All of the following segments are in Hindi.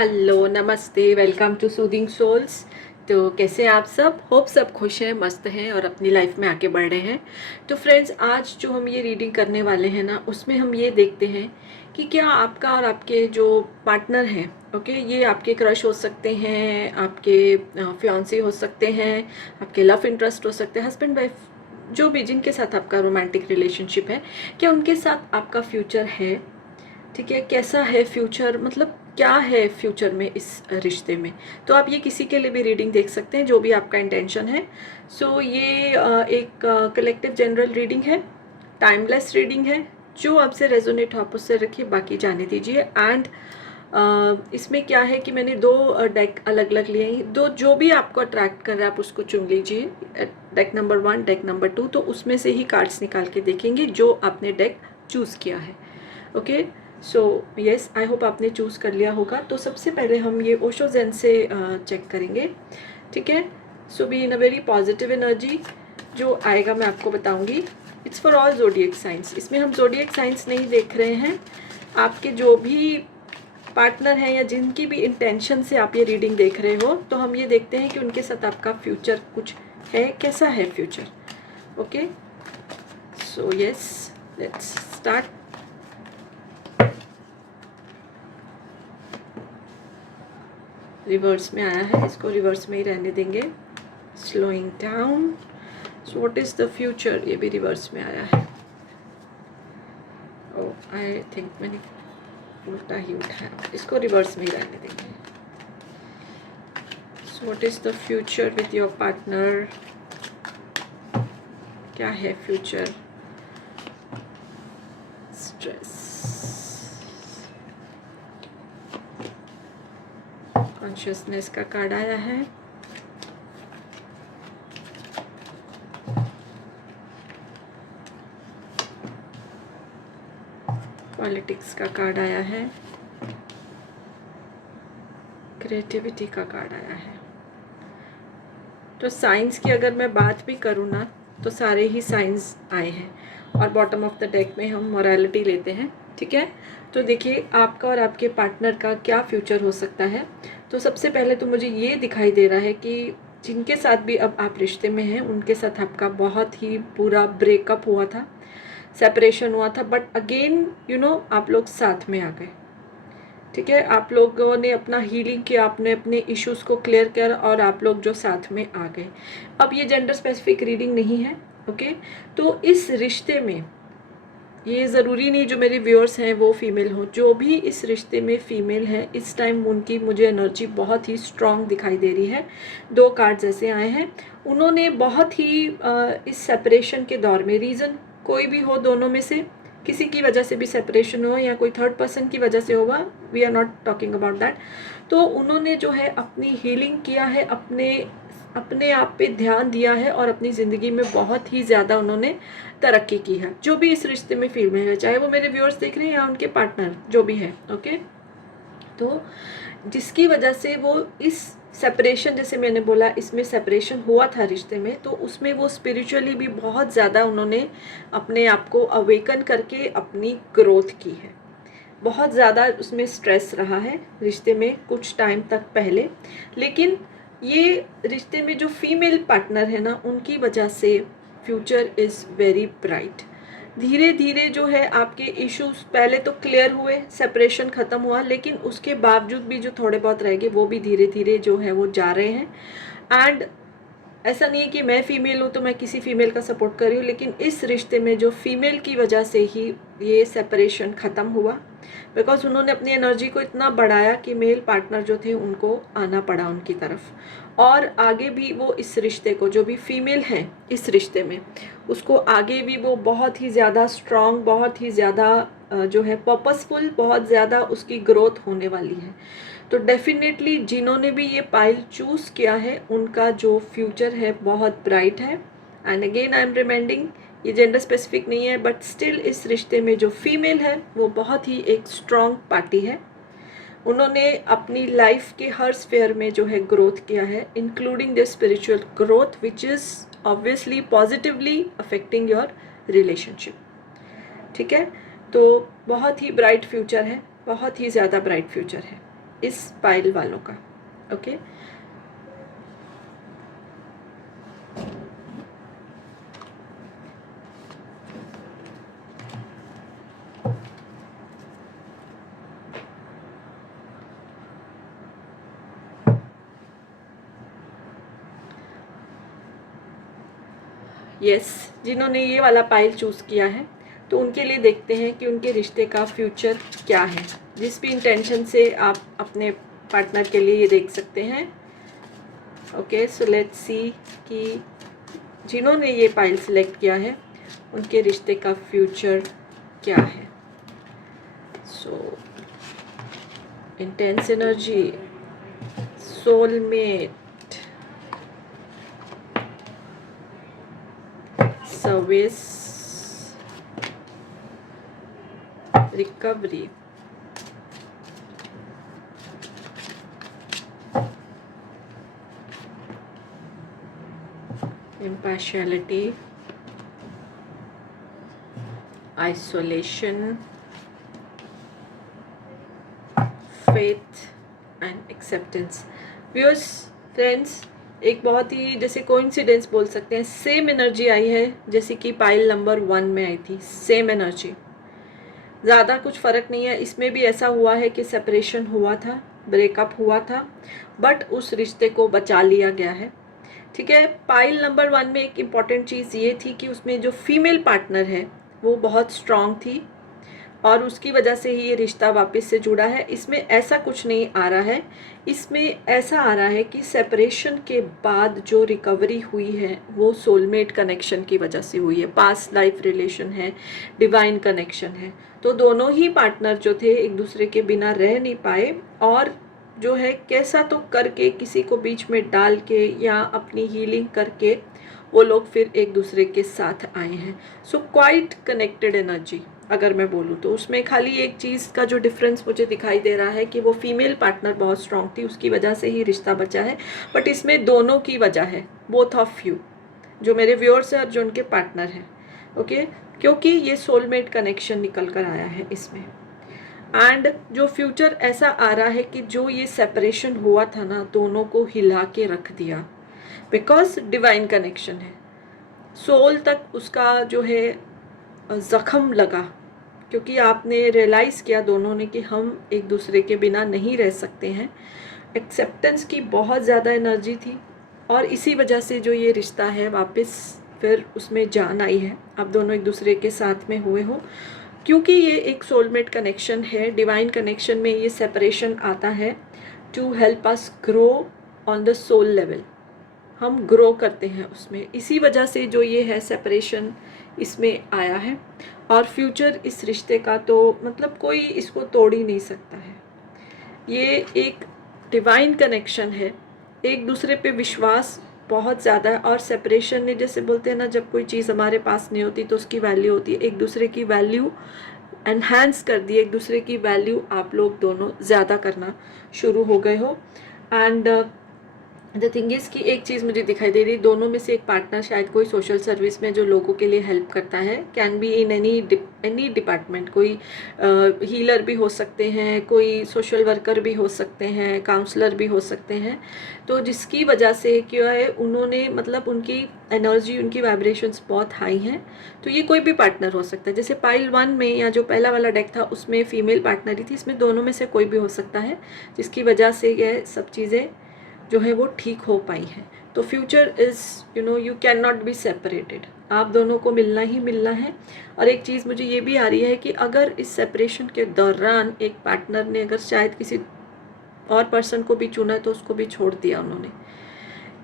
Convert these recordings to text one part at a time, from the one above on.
हेलो, नमस्ते, वेलकम टू सूदिंग सोल्स। तो कैसे हैं आप सब? होप सब खुश हैं, मस्त हैं और अपनी लाइफ में आगे बढ़ रहे हैं। तो फ्रेंड्स, आज जो हम ये रीडिंग करने वाले हैं ना, उसमें हम ये देखते हैं कि क्या आपका और आपके जो पार्टनर हैं, ओके, ये आपके क्रश हो सकते हैं, आपके फियांसे हो सकते हैं, आपके लव इंटरेस्ट हो सकते हैं, हस्बैंड वाइफ, जो भी जिनके साथ आपका रोमांटिक रिलेशनशिप है, क्या उनके साथ आपका फ्यूचर है? ठीक है, कैसा है फ्यूचर, मतलब क्या है फ्यूचर में इस रिश्ते में। तो आप ये किसी के लिए भी रीडिंग देख सकते हैं, जो भी आपका इंटेंशन है। सो ये एक कलेक्टिव जनरल रीडिंग है, टाइमलेस रीडिंग है। जो आपसे रेजोनेट हो आप उससे रखिए, बाकी जाने दीजिए। एंड इसमें क्या है कि मैंने दो डेक अलग अलग लिए हैं। दो जो भी आपको अट्रैक्ट कर रहा है आप उसको चुन लीजिए, डेक नंबर 1, डेक नंबर 2। तो उसमें से ही कार्ड्स निकाल के देखेंगे जो आपने डेक चूज़ किया है। Okay, so yes, I hope आपने चूज़ कर लिया होगा। तो सबसे पहले हम ये ओशो ज़ेन से चेक करेंगे, ठीक है। So be in a very positive energy. जो आएगा मैं आपको बताऊंगी। It's for all zodiac science. इसमें हम जोडिएक साइंस नहीं देख रहे हैं, आपके जो भी पार्टनर हैं या जिनकी भी इंटेंशन से आप ये रीडिंग देख रहे हो, तो हम ये देखते हैं कि उनके साथ आपका फ्यूचर कुछ है, कैसा है future. Okay, so yes, let's start. Reverse में आया है, इसको रिवर्स में ही रहने देंगे। Slowing down. So what is the future, ये भी रिवर्स में आया है। ओह, आई थिंक मैंने उल्टा ही उठाया, इसको रिवर्स में ही रहने देंगे। So what is the future with your partner, क्या है फ्यूचर? स्ट्रेस, कॉन्शियसनेस का कार्ड आया है। पॉलिटिक्स का कार्ड आया है। क्रिएटिविटी का कार्ड आया है। तो साइंस की अगर मैं बात भी करूँ ना, तो सारे ही साइंस आए हैं। और बॉटम ऑफ द डेक में हम मोरालिटी लेते हैं, ठीक है। तो देखिए आपका और आपके पार्टनर का क्या फ्यूचर हो सकता है। तो सबसे पहले तो मुझे ये दिखाई दे रहा है कि जिनके साथ भी अब आप रिश्ते में हैं, उनके साथ आपका बहुत ही पूरा ब्रेकअप हुआ था, सेपरेशन हुआ था, बट अगेन आप लोग साथ में आ गए, ठीक है। आप लोगों ने अपना हीलिंग किया, आपने अपने इश्यूज को क्लियर किया और आप लोग जो साथ में आ गए। अब ये जेंडर स्पेसिफिक रीडिंग नहीं है, ओके। तो इस रिश्ते में ये ज़रूरी नहीं जो मेरे व्यूअर्स हैं वो फीमेल हो, जो भी इस रिश्ते में फीमेल है, इस टाइम उनकी मुझे एनर्जी बहुत ही स्ट्रांग दिखाई दे रही है। दो कार्ड्स ऐसे आए हैं, उन्होंने बहुत ही इस सेपरेशन के दौर में, रीज़न कोई भी हो, दोनों में से किसी की वजह से भी सेपरेशन हो या कोई थर्ड पर्सन की वजह से होगा, we are not talking about that. तो उन्होंने जो है अपनी हीलिंग किया है, अपने आप पे ध्यान दिया है और अपनी ज़िंदगी में बहुत ही ज़्यादा उन्होंने तरक्की की है। जो भी इस रिश्ते में फीमेल है, चाहे वो मेरे व्यूअर्स देख रहे हैं या उनके पार्टनर जो भी है, ओके। तो जिसकी वजह से वो इस सेपरेशन, जैसे मैंने बोला इसमें सेपरेशन हुआ था रिश्ते में, तो उसमें वो स्पिरिचुअली भी बहुत ज़्यादा उन्होंने अपने आप को अवेकन करके अपनी ग्रोथ की है। बहुत ज़्यादा उसमें स्ट्रेस रहा है रिश्ते में कुछ टाइम तक पहले, लेकिन ये रिश्ते में जो फीमेल पार्टनर है ना, उनकी वजह से फ्यूचर इज़ वेरी ब्राइट। धीरे धीरे जो है आपके इश्यूज पहले तो क्लियर हुए, सेपरेशन ख़त्म हुआ, लेकिन उसके बावजूद भी जो थोड़े बहुत रह गए वो भी धीरे धीरे जो है वो जा रहे हैं। एंड ऐसा नहीं है कि मैं फीमेल हूँ तो मैं किसी फीमेल का सपोर्ट कर रही हूँ, लेकिन इस रिश्ते में जो फीमेल की वजह से ही ये सेपरेशन ख़त्म हुआ, बिकॉज उन्होंने अपनी एनर्जी को इतना बढ़ाया कि मेल पार्टनर जो थे उनको आना पड़ा उनकी तरफ। और आगे भी वो इस रिश्ते को, जो भी फीमेल हैं इस रिश्ते में, उसको आगे भी वो बहुत ही ज़्यादा स्ट्रॉन्ग, बहुत ही ज़्यादा जो है पर्पसफुल, बहुत ज़्यादा उसकी ग्रोथ होने वाली है। तो डेफिनेटली जिन्होंने भी ये पाइल चूज़ किया है उनका जो फ्यूचर है बहुत ब्राइट है। And again I am reminding, ये जेंडर स्पेसिफिक नहीं है, बट स्टिल इस रिश्ते में जो फीमेल है वो बहुत ही एक स्ट्रॉन्ग पार्टी है। उन्होंने अपनी लाइफ के हर स्फेयर में जो है ग्रोथ किया है, including the spiritual growth, which is obviously positively affecting your relationship, ठीक है। तो बहुत ही ब्राइट फ्यूचर है, बहुत ही ज़्यादा ब्राइट फ्यूचर है। इस पाइल वालों का। ओके, यस, जिन्होंने ये वाला पाइल चूज़ किया है तो उनके लिए देखते हैं कि उनके रिश्ते का फ्यूचर क्या है। जिस भी इंटेंशन से आप अपने पार्टनर के लिए ये देख सकते हैं। ओके, सो लेट्स सी कि जिन्होंने ये पाइल सिलेक्ट किया है उनके रिश्ते का फ्यूचर क्या है। So intense energy, soulmate, service, recovery, impartiality, isolation, faith and acceptance। Viewers, friends, एक बहुत ही जैसे कोइंसिडेंस बोल सकते हैं, सेम एनर्जी आई है जैसे कि पाइल नंबर 1 में आई थी। सेम एनर्जी, ज़्यादा कुछ फ़र्क नहीं है। इसमें भी ऐसा हुआ है कि सेपरेशन हुआ था, ब्रेकअप हुआ था, बट उस रिश्ते को बचा लिया गया है। ठीक है, पाइल नंबर 1 में एक इम्पॉर्टेंट चीज़ ये थी कि उसमें जो फीमेल पार्टनर है वो बहुत स्ट्रांग थी और उसकी वजह से ही ये रिश्ता वापस से जुड़ा है। इसमें ऐसा कुछ नहीं आ रहा है, इसमें ऐसा आ रहा है कि सेपरेशन के बाद जो रिकवरी हुई है वो सोलमेट कनेक्शन की वजह से हुई है। पास्ट लाइफ रिलेशन है, डिवाइन कनेक्शन है। तो दोनों ही पार्टनर जो थे एक दूसरे के बिना रह नहीं पाए और जो है कैसा तो करके किसी को बीच में डाल के या अपनी हीलिंग करके वो लोग फिर एक दूसरे के साथ आए हैं। सो क्वाइट कनेक्टेड एनर्जी अगर मैं बोलूँ तो उसमें खाली एक चीज़ का जो डिफरेंस मुझे दिखाई दे रहा है कि वो फीमेल पार्टनर बहुत स्ट्रांग थी, उसकी वजह से ही रिश्ता बचा है। बट इसमें दोनों की वजह है, बोथ ऑफ यू, जो मेरे व्यूअर्स हैं और जो उनके पार्टनर हैं। ओके, क्योंकि ये सोलमेट कनेक्शन निकल कर आया है इसमें। एंड जो फ्यूचर ऐसा आ रहा है कि जो ये सेपरेशन हुआ था ना, दोनों को हिला के रख दिया, बिकॉज डिवाइन कनेक्शन है। सोल तक उसका जो है ज़ख्म लगा, क्योंकि आपने रियलाइज़ किया दोनों ने कि हम एक दूसरे के बिना नहीं रह सकते हैं। एक्सेप्टेंस की बहुत ज़्यादा एनर्जी थी और इसी वजह से जो ये रिश्ता है वापस फिर उसमें जान आई है। आप दोनों एक दूसरे के साथ में हुए हो, क्योंकि ये एक सोलमेट कनेक्शन है। डिवाइन कनेक्शन में ये सेपरेशन आता है to help us grow on the soul level, हम ग्रो करते हैं उसमें। इसी वजह से जो ये है सेपरेशन इसमें आया है। और फ्यूचर इस रिश्ते का तो मतलब कोई इसको तोड़ ही नहीं सकता है। ये एक डिवाइन कनेक्शन है, एक दूसरे पे विश्वास बहुत ज़्यादा है। और सेपरेशन ने, जैसे बोलते हैं ना, जब कोई चीज़ हमारे पास नहीं होती तो उसकी वैल्यू होती है। एक दूसरे की वैल्यू एनहांस कर दी, एक दूसरे की वैल्यू आप लोग दोनों ज़्यादा करना शुरू हो गए हो। एंड द थिंग इज़ कि एक चीज़ मुझे दिखाई दे रही, दोनों में से एक पार्टनर शायद कोई सोशल सर्विस में जो लोगों के लिए हेल्प करता है, can be in any department. कोई हीलर भी हो सकते हैं, कोई सोशल वर्कर भी हो सकते हैं, काउंसलर भी हो सकते हैं। तो जिसकी वजह से क्या है, उन्होंने मतलब उनकी एनर्जी, उनकी वाइब्रेशंस बहुत हाई हैं। तो ये कोई भी पार्टनर हो सकता है। जैसे पाइल 1 में या जो पहला वाला डेक था उसमें फीमेल पार्टनर ही थी, इसमें दोनों में से कोई भी हो सकता है, जिसकी वजह से यह सब चीज़ें जो है वो ठीक हो पाई है। तो future is you can not be separated, आप दोनों को मिलना ही मिलना है। और एक चीज़ मुझे ये भी आ रही है कि अगर इस सेपरेशन के दौरान एक पार्टनर ने अगर शायद किसी और पर्सन को भी चुना है तो उसको भी छोड़ दिया उन्होंने।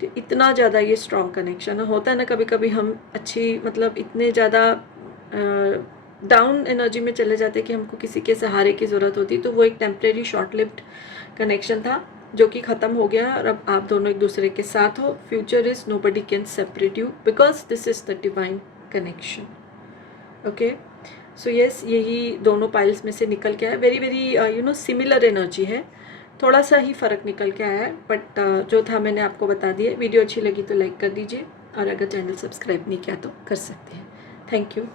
तो इतना ज़्यादा ये स्ट्रॉन्ग कनेक्शन होता है ना, कभी कभी हम अच्छी मतलब इतने ज़्यादा डाउन एनर्जी में चले जाते कि हमको किसी के सहारे की ज़रूरत होती। तो वो एक टेम्परेरी शॉर्ट लिव्ड कनेक्शन था जो कि ख़त्म हो गया और अब आप दोनों एक दूसरे के साथ हो। Future is nobody can separate you because this is the divine connection. Okay, so yes, यही दोनों पाइल्स में से निकल के आया। वेरी वेरी सिमिलर एनर्जी है, थोड़ा सा ही फ़र्क निकल के आया है, बट जो था मैंने आपको बता दिया। वीडियो अच्छी लगी तो लाइक कर दीजिए और अगर चैनल सब्सक्राइब नहीं किया तो कर सकते हैं। Thank you.